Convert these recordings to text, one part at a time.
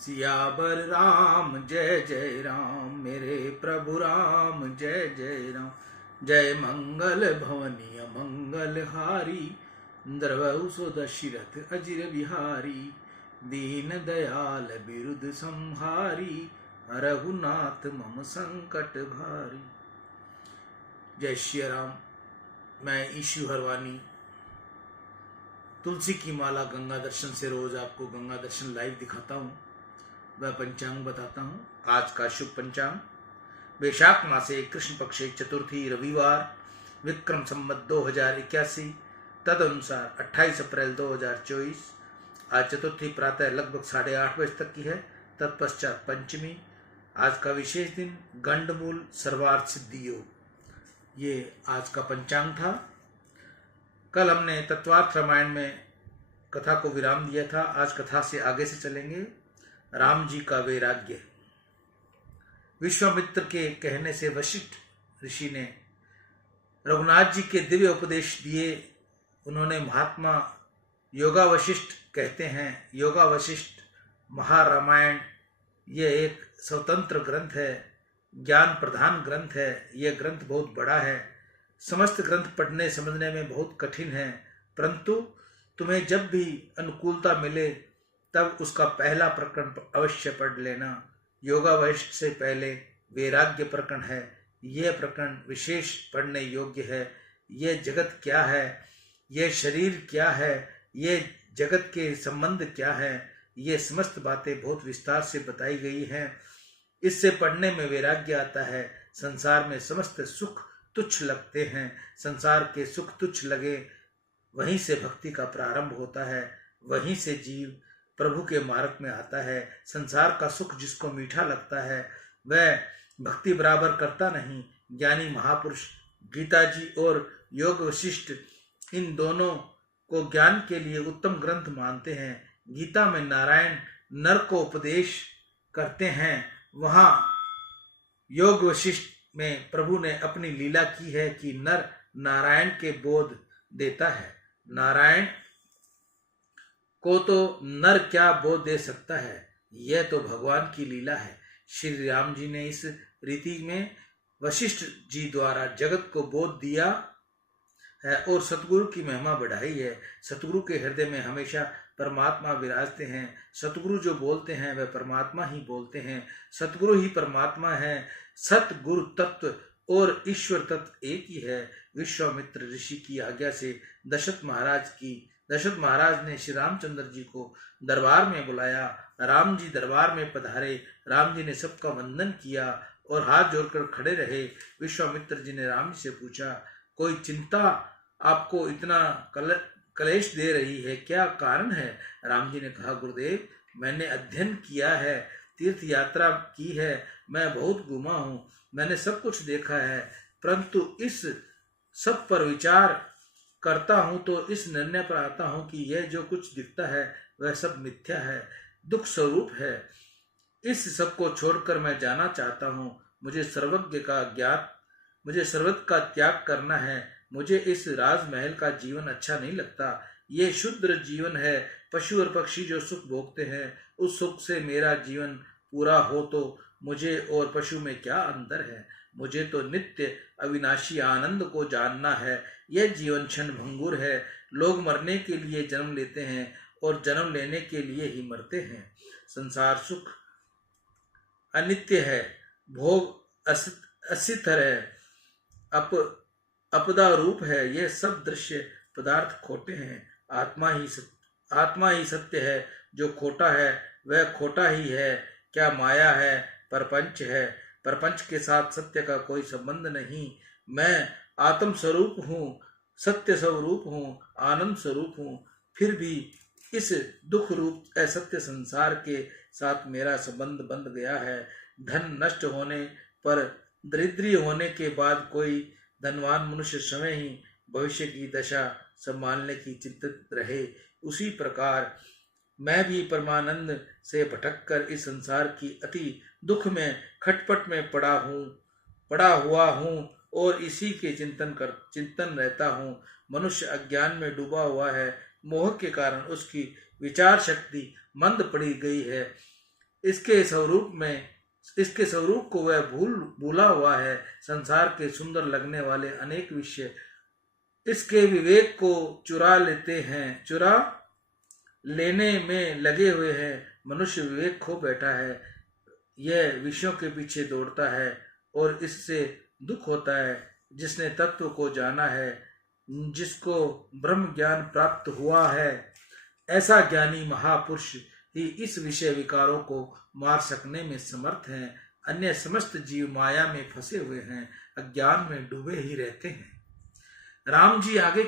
सियावर राम जय जय राम, मेरे प्रभु राम जय जय राम। जय मंगल भवनीय मंगल हारी, द्रवहु सो दशरथ अजिर बिहारी। दीन दयाल बिरुद संहारी, रघुनाथ मम संकट भारी। जय श्री राम। मैं ईशु हरवानी तुलसी की माला गंगा दर्शन से रोज आपको गंगा दर्शन लाइव दिखाता हूँ, वह पंचांग बताता हूँ। आज का शुभ पंचांग वैशाख मासे कृष्ण पक्षे चतुर्थी रविवार, विक्रम संवत 2081, तद अनुसार 28 अप्रैल 2024। आज चतुर्थी प्रातः लगभग 8:30 बजे तक की है, तत्पश्चात पंचमी। आज का विशेष दिन गंडमूल सर्वार्थ सिद्धि योग। ये आज का पंचांग था। कल हमने तत्वार्थ रामायण में कथा को विराम दिया था। आज कथा से आगे से चलेंगे। राम जी का वैराग्य। विश्वामित्र के कहने से वशिष्ठ ऋषि ने रघुनाथ जी के दिव्य उपदेश दिए। उन्होंने महात्मा योगा वशिष्ठ कहते हैं, योगा वशिष्ठ महारामायण यह एक स्वतंत्र ग्रंथ है, ज्ञान प्रधान ग्रंथ है। यह ग्रंथ बहुत बड़ा है, समस्त ग्रंथ पढ़ने समझने में बहुत कठिन है, परंतु तुम्हें जब भी अनुकूलता मिले तब उसका पहला प्रकरण अवश्य पढ़ लेना। योगा वशिष्ठ से पहले वैराग्य प्रकरण है। यह प्रकरण विशेष पढ़ने योग्य है। यह जगत क्या है, यह शरीर क्या है, यह जगत के संबंध क्या है, ये समस्त बातें बहुत विस्तार से बताई गई हैं। इससे पढ़ने में वैराग्य आता है। संसार में समस्त सुख तुच्छ लगते हैं। संसार के सुख तुच्छ लगे, वहीं से भक्ति का प्रारंभ होता है, वहीं से जीव प्रभु के मार्ग में आता है। संसार का सुख जिसको मीठा लगता है वह भक्ति बराबर करता नहीं। ज्ञानी महापुरुष गीता जी और योग वशिष्ठ इन दोनों को ज्ञान के लिए उत्तम ग्रंथ मानते हैं। गीता में नारायण नर को उपदेश करते हैं, वहां योग वशिष्ठ में प्रभु ने अपनी लीला की है कि नर नारायण के बोध देता है। नारायण को तो नर क्या बोध दे सकता है, यह तो भगवान की लीला है। श्री राम जी ने इस रीति में वशिष्ठ जी द्वारा जगत को बोध दिया है और सतगुरु की महिमा बढ़ाई है। सतगुरु के हृदय में हमेशा परमात्मा विराजते हैं। सतगुरु जो बोलते हैं वह परमात्मा ही बोलते हैं। सतगुरु ही परमात्मा है। सतगुरु तत्व और ईश्वर तत्व एक ही है। विश्वामित्र ऋषि की आज्ञा से दशरथ महाराज ने श्री रामचंद्र जी को दरबार में बुलाया। राम जी दरबार में पधारे। राम जी ने सबका वंदन किया और हाथ जोड़कर खड़े रहे। विश्वामित्र जी ने राम जी से पूछा, कोई चिंता आपको इतना कलेश दे रही है, क्या कारण है? राम जी ने कहा, गुरुदेव मैंने अध्ययन किया है, तीर्थ यात्रा की है, मैं बहुत घूमा हूँ, मैंने सब कुछ देखा है, परंतु इस सब पर विचार करता हूँ तो इस निर्णय पर आता हूँ कि यह जो कुछ दिखता है वह सब मिथ्या है, दुख स्वरूप है। इस सब को छोड़कर मैं जाना चाहता हूँ। मुझे सर्वज्ञ का त्याग करना है। मुझे इस राजमहल का जीवन अच्छा नहीं लगता। ये शुद्र जीवन है। पशु और पक्षी जो सुख भोगते हैं उस सुख से मेरा जीवन पूरा हो तो मुझे और पशु में क्या अंतर है? मुझे तो नित्य अविनाशी आनंद को जानना है। यह जीवन क्षण भंगुर है। लोग मरने के लिए जन्म लेते हैं और जन्म लेने के लिए ही मरते हैं। संसार सुख अनित्य है, भोग अस्थिर है, अपदा रूप है। यह सब दृश्य पदार्थ खोटे हैं। आत्मा ही सत्य है। जो खोटा है वह खोटा ही है। क्या माया है, परपंच है। परपंच के साथ सत्य का कोई संबंध नहीं। मैं आत्म स्वरूप हूँ, सत्य स्वरूप हूँ, आनंद स्वरूप हूँ। फिर भी इस दुख रूप असत्य संसार के साथ मेरा संबंध बंध गया है। धन नष्ट होने पर, दरिद्री होने के बाद कोई धनवान मनुष्य स्वयं ही भविष्य की दशा संभालने की चिंतित रहे, उसी प्रकार मैं भी परमानंद से भटककर इस संसार की अति दुख में खटपट में पड़ा हुआ हूँ और इसी के चिंतन रहता हूँ। मनुष्य अज्ञान में डूबा हुआ है। मोह के कारण उसकी विचार शक्ति मंद पड़ी गई है। इसके स्वरूप को वह भूला हुआ है। संसार के सुंदर लगने वाले अनेक विषय इसके विवेक को चुरा लेने में लगे हुए हैं। मनुष्य विवेक खो बैठा है, यह विषयों के पीछे दौड़ता है और इससे दुख होता है। जिसने तत्व को जाना है, जिसको ब्रह्म ज्ञान प्राप्त हुआ है, ऐसा ज्ञानी महापुरुष ही इस विषय विकारों को मार सकने में समर्थ हैं। अन्य समस्त जीव माया में फंसे हुए हैं, अज्ञान में डूबे ही रहते हैं। राम जी आगे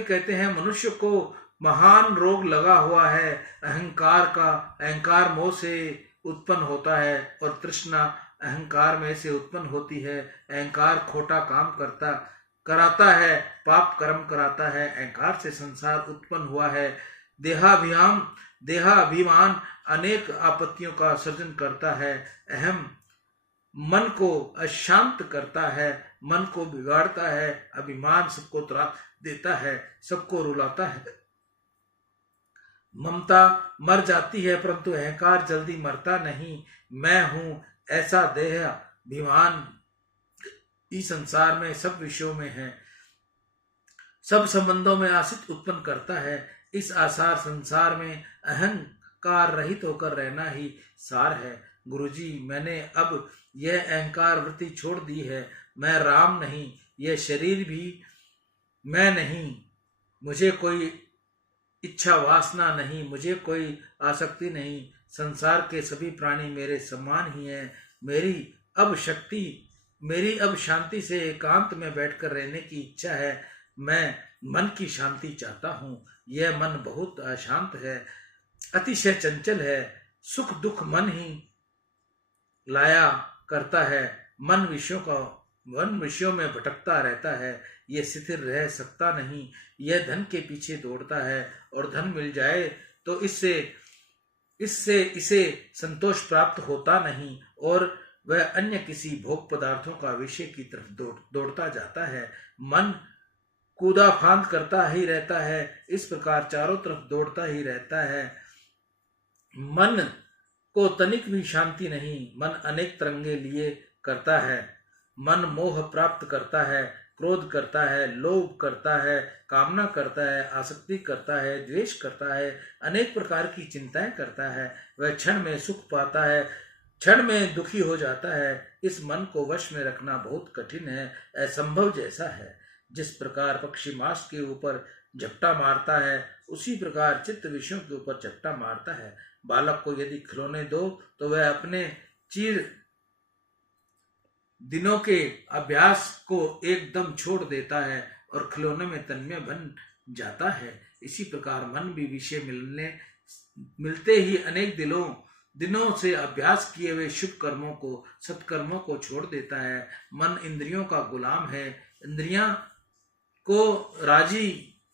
कहते हैं मनुष्य को महान रोग लगा हुआ है। अहंकार मोह से उत्पन्न होता है और तृष्णा अहंकार में से उत्पन्न होती है। अहंकार खोटा काम कराता है, पाप कर्म कराता है। अहंकार से संसार उत्पन्न हुआ है। देहाभिमान अनेक आपत्तियों का सृजन करता है। अहम मन को अशांत करता है, मन को बिगाड़ता है। अभिमान सबको त्रास देता है, सबको रुलाता है। ममता मर जाती है परंतु अहंकार जल्दी मरता नहीं। मैं हूं ऐसा देहाभिमान इस संसार में सब विषयों में है, सब संबंधों में आसक्ति उत्पन्न करता है। इस आसार संसार में अहंकार रहित होकर रहना ही सार है। गुरुजी, मैंने अब यह अहंकार वृत्ति छोड़ दी है। मैं राम नहीं, यह शरीर भी मैं नहीं। मुझे कोई इच्छा वासना नहीं, मुझे कोई आसक्ति नहीं। संसार के सभी प्राणी मेरे समान ही हैं। मेरी अब शांति से एकांत में बैठकर रहने की इच्छा है। मैं मन की शांति चाहता हूँ। यह मन बहुत अशांत है, अतिशय चंचल है। सुख दुख मन ही लाया करता है। मन विषयों में भटकता रहता है। यह स्थिर रह सकता नहीं। यह धन के पीछे दौड़ता है और धन मिल जाए तो इसे संतोष प्राप्त होता नहीं और वह अन्य किसी भोग पदार्थों का विषय की तरफ दौड़ता जाता है। मन कूदा फांद करता ही रहता है, इस प्रकार चारों तरफ दौड़ता ही रहता है। मन को तनिक भी शांति नहीं। मन अनेक तरंगे लिए करता है। मन मोह प्राप्त करता है, क्रोध करता है, लोभ करता है, कामना करता है, आसक्ति करता है, द्वेष करता है, अनेक प्रकार की चिंताएं करता है। वह क्षण में सुख पाता है, क्षण में दुखी हो जाता है। इस मन को वश में रखना बहुत कठिन है, असंभव जैसा है। जिस प्रकार पक्षी मांस के ऊपर झपटा मारता है, उसी प्रकार चित्त विषयों के ऊपर झपटा मारता है। बालक को यदि खिलौने दो तो वह अपने चिर दिनों के अभ्यास को एकदम छोड़ देता है और खिलौने में तन्मय बन जाता है। इसी प्रकार मन भी विषय मिलते ही अनेक दिनों से अभ्यास किए हुए शुभ कर्मों को, सत्कर्मों को छोड़ देता है। मन इंद्रियों का गुलाम है। इंद्रियां को राजी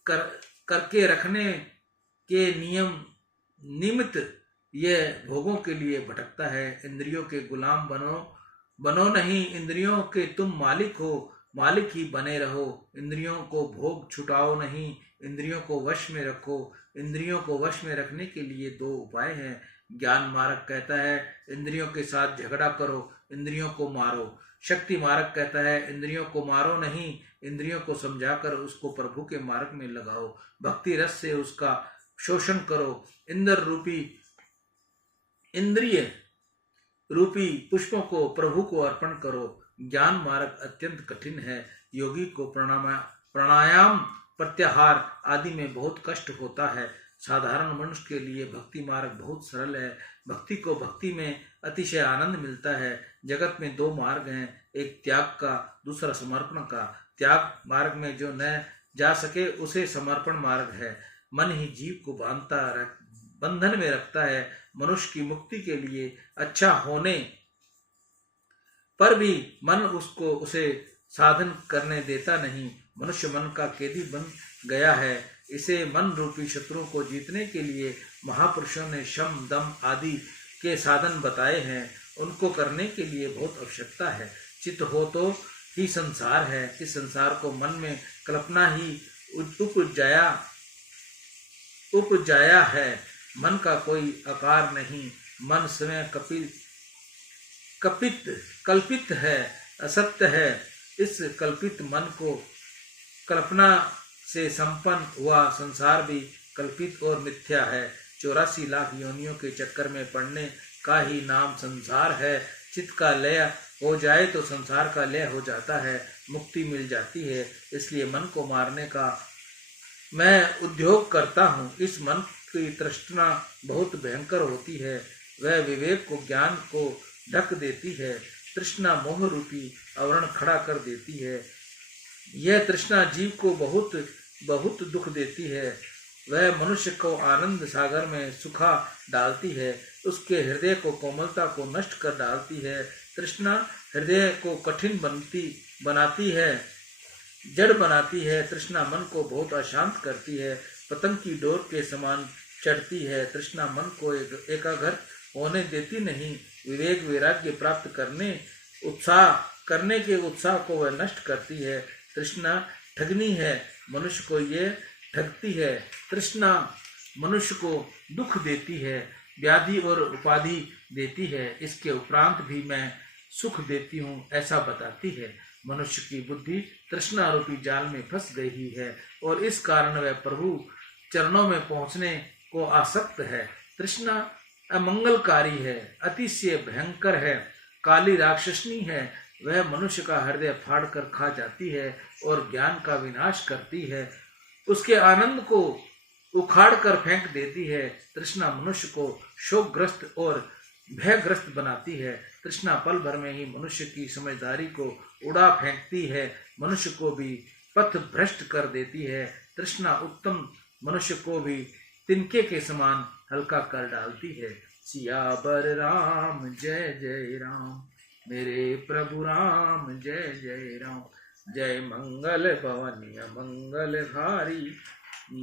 करके रखने के निमित्त यह भोगों के लिए भटकता है। इंद्रियों के गुलाम बनो नहीं, इंद्रियों के तुम मालिक हो, मालिक ही बने रहो। इंद्रियों को भोग छुटाओ नहीं, इंद्रियों को वश में रखो। इंद्रियों को वश में रखने के लिए दो उपाय हैं। ज्ञान मार्ग कहता है इंद्रियों के साथ झगड़ा करो, इंद्रियों को मारो। शक्ति मार्ग कहता है इंद्रियों को मारो नहीं, इंद्रियों को समझाकर उसको प्रभु के मार्ग में लगाओ। भक्ति रस से उसका शोषण करो। इंद्रिय रूपी पुष्पों को प्रभु को अर्पण करो। ज्ञान मार्ग अत्यंत कठिन है। योगी को प्राणायाम प्रत्याहार आदि में बहुत कष्ट होता है। साधारण मनुष्य के लिए भक्ति मार्ग बहुत सरल है। भक्ति को भक्ति में अतिशय आनंद मिलता है। जगत में दो मार्ग हैं, एक त्याग का, दूसरा समर्पण का। त्याग मार्ग में जो न जा सके उसे समर्पण मार्ग है। मन ही जीव को बंधन में रखता है। मनुष्य की मुक्ति के लिए अच्छा होने पर भी मन उसे साधन करने देता नहीं। मनुष्य मन का कैदी बन गया है। इसे मन रूपी शत्रुओं को जीतने के लिए महापुरुषों ने शम दम आदि के साधन बताए हैं। उनको करने के लिए बहुत आवश्यकता है। चित्त हो तो ही संसार है। इस संसार को मन में कल्पना ही उपजाया है। मन का कोई आकार नहीं, मन स्वयं कल्पित है, असत्य है। इस कल्पित मन को कल्पना से संपन्न हुआ संसार भी कल्पित और मिथ्या है। 84 लाख योनियों के चक्कर में पड़ने का ही नाम संसार है। चित्त का लय हो जाए तो संसार का लय हो जाता है, मुक्ति मिल जाती है। इसलिए मन को मारने का मैं उद्योग करता हूँ। इस मन की तृष्णा बहुत भयंकर होती है, वह विवेक को, ज्ञान को ढक देती है। तृष्णा मोह रूपी आवरण खड़ा कर देती है। यह तृष्णा जीव को बहुत बहुत दुख देती है। वह मनुष्य को आनंद सागर में सुखा डालती है, उसके हृदय को, कोमलता को नष्ट कर डालती है। तृष्णा हृदय को कठिन बनाती है, जड़ बनाती है। तृष्णा मन को बहुत अशांत करती है, पतंग की डोर के समान चढ़ती है। तृष्णा मन को एकाग्र होने देती नहीं। विवेक वैराग्य प्राप्त करने के उत्साह को वह नष्ट करती है। तृष्णा ठगनी है, मनुष्य को ये ठगती है। तृष्णा मनुष्य को दुख देती है, व्याधि और उपाधि देती है। इसके उपरांत भी मैं सुख देती हूँ, ऐसा बताती है। मनुष्य की बुद्धि तृष्णा रूपी जाल में फंस गई है और इस कारण वह प्रभु चरणों में पहुँचने को आसक्त है। तृष्णा अमंगलकारी है, अतिशय भयंकर है, काली राक्षसनी है। वह मनुष्य का हृदय फाड़ कर खा जाती है और ज्ञान का विनाश करती है, उसके आनंद को उखाड़ कर फेंक देती है। तृष्णा मनुष्य को शोकग्रस्त और भयग्रस्त बनाती है। तृष्णा पल भर में ही मनुष्य की समझदारी को उड़ा फेंकती है, मनुष्य को भी पथ भ्रष्ट कर देती है। तृष्णा उत्तम मनुष्य को भी तिनके के समान हल्का कर डालती है। सियावर राम जय जय राम, मेरे प्रभु राम जय जय राम। जय मंगल भवनिया मंगल भारी,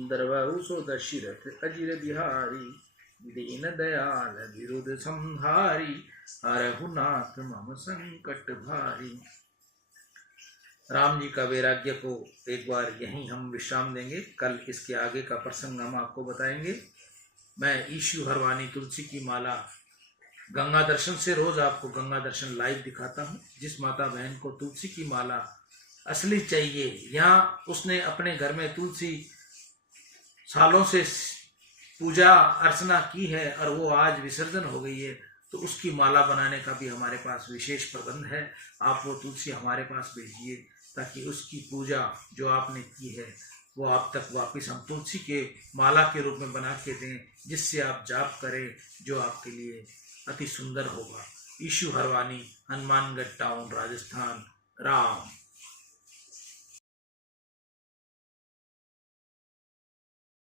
दरबारु दशरथ अजिर बिहारी। दीन दयाल विरुद्ध संहारी, हरहु नाथ मम संकट भारी। राम जी का वैराग्य को एक बार यहीं हम विश्राम देंगे। कल इसके आगे का प्रसंग हम आपको बताएंगे। मैं ईशु हरवानी तुलसी की माला गंगा दर्शन से रोज आपको गंगा दर्शन लाइव दिखाता हूँ। जिस माता बहन को तुलसी की माला असली चाहिए, यहाँ उसने अपने घर में तुलसी सालों से पूजा अर्चना की है और वो आज विसर्जन हो गई है, तो उसकी माला बनाने का भी हमारे पास विशेष प्रबंध है। आप वो तुलसी हमारे पास भेजिए ताकि उसकी पूजा जो आपने की है वो आप तक वापस हम तुलसी के माला के रूप में बना के दें, जिससे आप जाप करें, जो आपके लिए अति सुंदर होगा। ईशु हरवानी, हनुमानगढ़ टाउन, राजस्थान। राम।